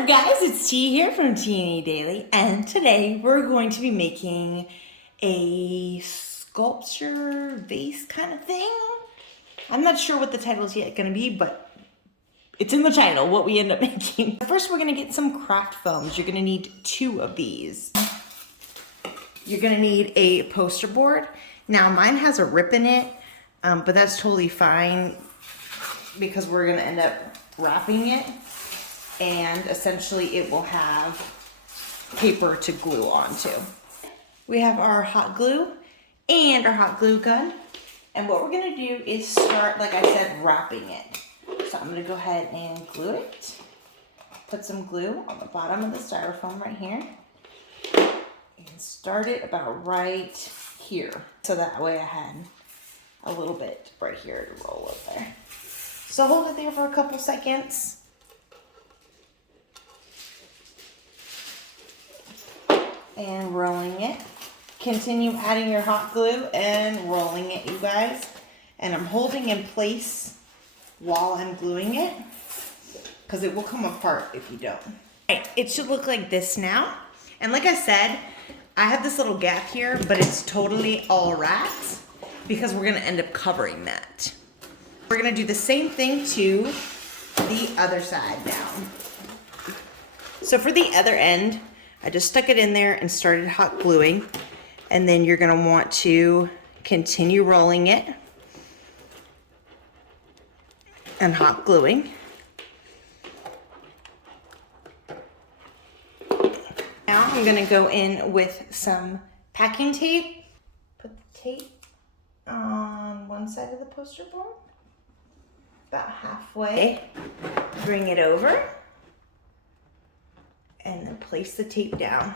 up, guys? It's T here from Ti&Ni Daily, and today we're going to be making a sculpture vase kind of thing. I'm not sure what the title is yet going to be, but it's in the title, what we end up making. First, we're going to get some craft foams. You're going to need 2 of these. You're going to need a poster board. Now, mine has a rip in it, but that's totally fine because we're going to end up wrapping it. And essentially it will have paper to glue onto. We have our hot glue and our hot glue gun. And what we're gonna do is start, like I said, wrapping it. So I'm gonna go ahead and glue it. Put some glue on the bottom of the styrofoam right here. And start it about right here. So that way I had a little bit right here to roll up there. So hold it there for a couple seconds. And rolling it. Continue adding your hot glue and rolling it, you guys. And I'm holding in place while I'm gluing it because it will come apart if you don't. Right, it should look like this now. And like I said, I have this little gap here, but it's totally all wrapped because we're gonna end up covering that. We're gonna do the same thing to the other side now. So for the other end, I just stuck it in there and started hot gluing. And then you're gonna want to continue rolling it and hot gluing. Now I'm gonna go in with some packing tape. Put the tape on one side of the poster board, about halfway. Bring it over. And then place the tape down.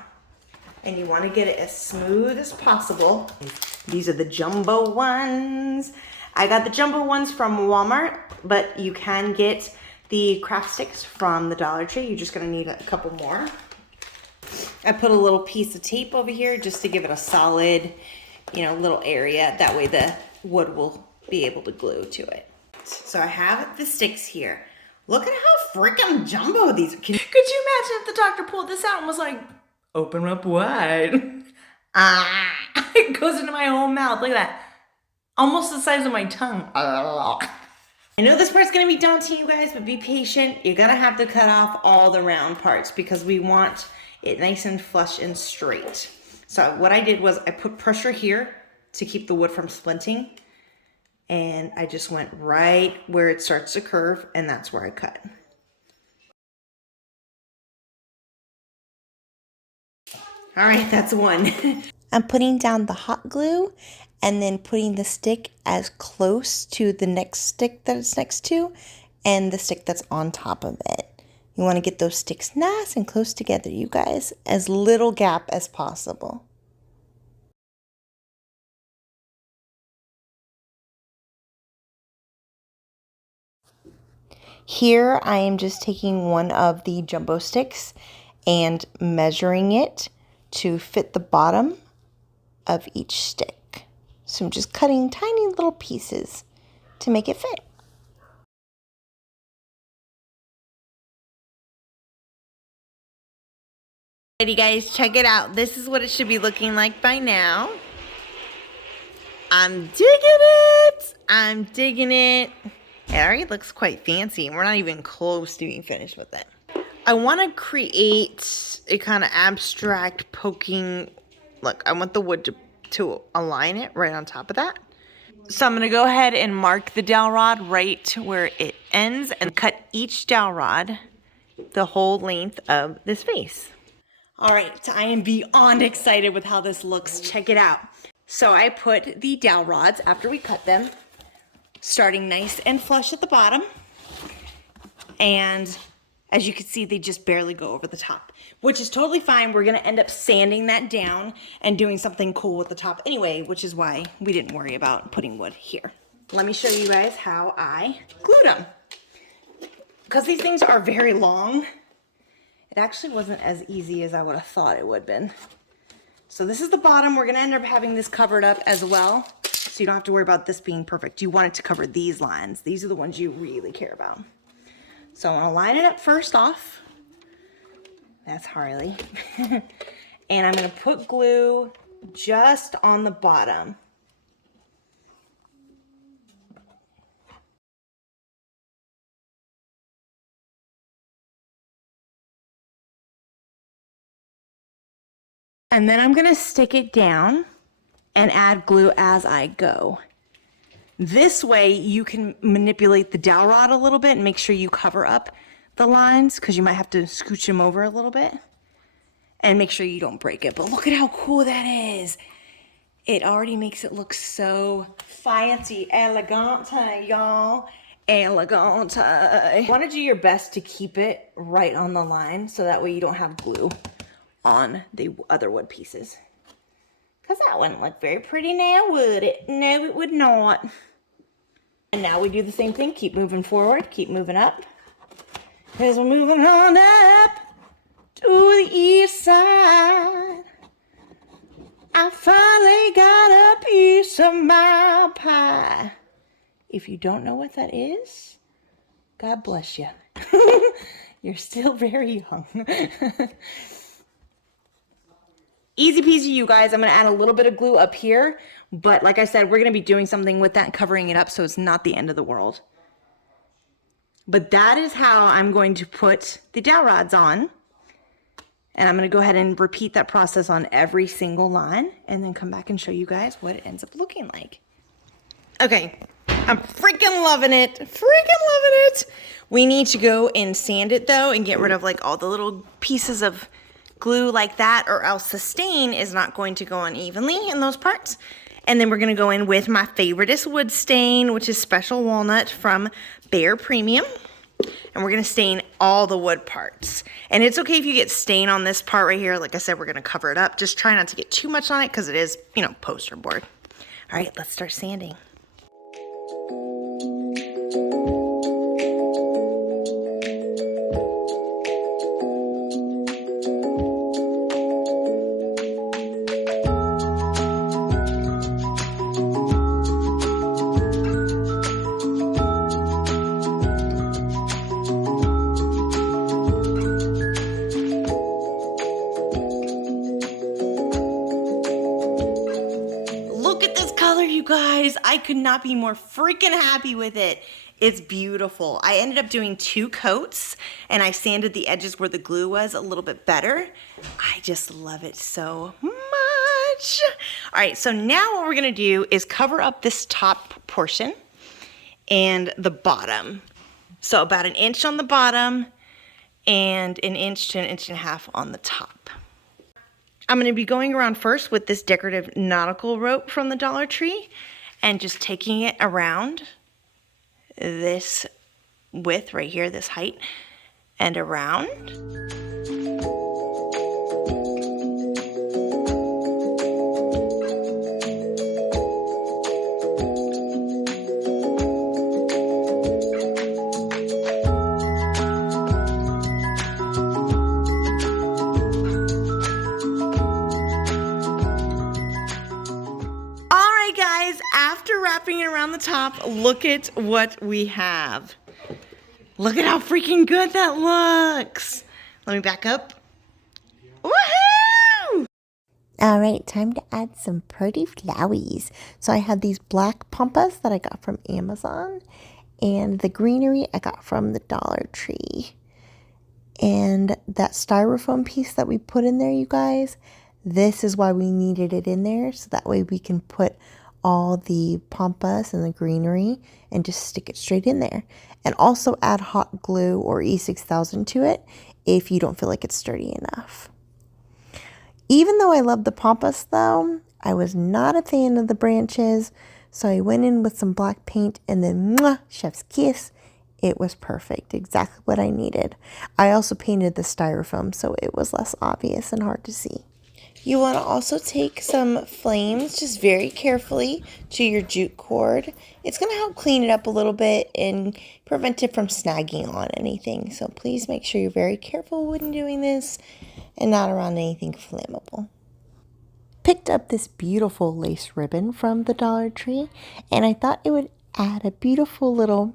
And you want to get it as smooth as possible. These are the jumbo ones. I got the jumbo ones from Walmart, but you can get the craft sticks from the Dollar Tree. You're just gonna need a couple more. I put a little piece of tape over here just to give it a solid, little area. That way the wood will be able to glue to it. So I have the sticks here. Look at how freaking jumbo these are. Could you imagine if the doctor pulled this out and was like, open up wide? It goes into my whole mouth. Look at that. Almost the size of my tongue. I know this part's gonna be daunting, you guys, but be patient. You're gonna have to cut off all the round parts because we want it nice and flush and straight. So what I did was I put pressure here to keep the wood from splinting. And I just went right where it starts to curve, and that's where I cut. All right, that's one. I'm putting down the hot glue and then putting the stick as close to the next stick that it's next to and the stick that's on top of it. You want to get those sticks nice and close together, you guys, as little gap as possible. Here I am just taking one of the jumbo sticks and measuring it to fit the bottom of each stick. So I'm just cutting tiny little pieces to make it fit. Alrighty guys, check it out. This is what it should be looking like by now. I'm digging it! I'm digging it. It already looks quite fancy, and we're not even close to being finished with it. I want to create a kind of abstract poking look. I want the wood to align it right on top of that. So I'm going to go ahead and mark the dowel rod right where it ends and cut each dowel rod the whole length of this vase. All right, I am beyond excited with how this looks. Check it out. So I put the dowel rods after we cut them, starting nice and flush at the bottom. And as you can see, they just barely go over the top, which is totally fine. We're gonna end up sanding that down and doing something cool with the top anyway, which is why we didn't worry about putting wood here. Let me show you guys how I glued them. Because these things are very long, it actually wasn't as easy as I would have thought it would have been. So this is the bottom. We're gonna end up having this covered up as well. So you don't have to worry about this being perfect. You want it to cover these lines. These are the ones you really care about. So I'm gonna line it up first off. That's Harley. And I'm going to put glue just on the bottom. And then I'm going to stick it down and add glue as I go. This way you can manipulate the dowel rod a little bit and make sure you cover up the lines, because you might have to scooch them over a little bit and make sure you don't break it. But look at how cool that is. It already makes it look so fancy, elegante, y'all. Elegante. You want to do your best to keep it right on the line so that way you don't have glue on the other wood pieces. Because that wouldn't look very pretty now, would it? No, it would not. And now we do the same thing. Keep moving forward. Keep moving up. Because we're moving on up to the east side. I finally got a piece of my pie. If you don't know what that is, God bless you. You're still very young. Easy peasy, you guys. I'm going to add a little bit of glue up here. But like I said, we're going to be doing something with that, covering it up so it's not the end of the world. But that is how I'm going to put the dowel rods on. And I'm going to go ahead and repeat that process on every single line and then come back and show you guys what it ends up looking like. Okay, I'm freaking loving it. Freaking loving it. We need to go and sand it though and get rid of like all the little pieces of glue like that, or else the stain is not going to go on evenly in those parts. And then we're going to go in with my favoriteest wood stain, which is Special Walnut from Behr Premium. And we're going to stain all the wood parts. And it's okay if you get stain on this part right here. Like I said, we're going to cover it up. Just try not to get too much on it because it is, you know, poster board. All right, let's start sanding. Guys, I could not be more freaking happy with it. It's beautiful. I ended up doing 2 coats and I sanded the edges where the glue was a little bit better. I just love it so much. All right, so now what we're gonna do is cover up this top portion and the bottom. So about 1 inch on the bottom and 1 inch to 1.5 inches on the top. I'm going to be going around first with this decorative nautical rope from the Dollar Tree and just taking it around this width right here, this height, and around. After wrapping it around the top, look at what we have. Look at how freaking good that looks. Let me back up. Woohoo! All right, time to add some pretty flowies. So I have these black pampas that I got from Amazon, and the greenery I got from the Dollar Tree. And that styrofoam piece that we put in there, you guys, this is why we needed it in there, so that way we can put all the pampas and the greenery and just stick it straight in there. And also add hot glue or E6000 to it if you don't feel like it's sturdy enough. Even though I love the pampas though, I was not a fan of the branches, so I went in with some black paint and then mwah, chef's kiss. It was perfect, exactly what I needed. I also painted the styrofoam so it was less obvious and hard to see. You want to also take some flames just very carefully to your jute cord. It's going to help clean it up a little bit and prevent it from snagging on anything. So please make sure you're very careful when doing this and not around anything flammable. Picked up this beautiful lace ribbon from the Dollar Tree, and I thought it would add a beautiful little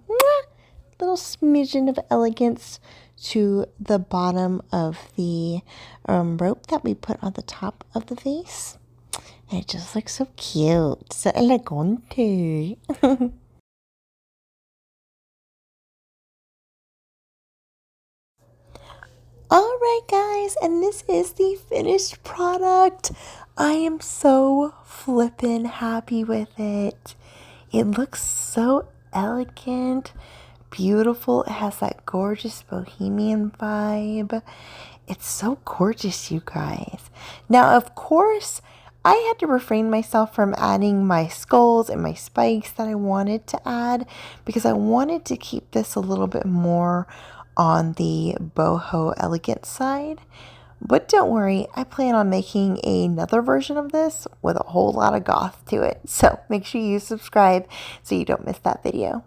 smidgen of elegance to the bottom of the rope that we put on the top of the vase. And it just looks so cute, so elegante. Alright guys, and this is the finished product. I am so flippin' happy with it. It looks so elegant, beautiful. It has that gorgeous bohemian vibe. It's so gorgeous, you guys. Now, of course, I had to refrain myself from adding my skulls and my spikes that I wanted to add because I wanted to keep this a little bit more on the boho elegant side. But don't worry, I plan on making another version of this with a whole lot of goth to it. So make sure you subscribe so you don't miss that video.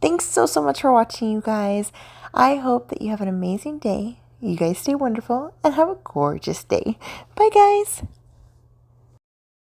Thanks so much for watching, you guys. I hope that you have an amazing day. You guys stay wonderful and have a gorgeous day. Bye, guys.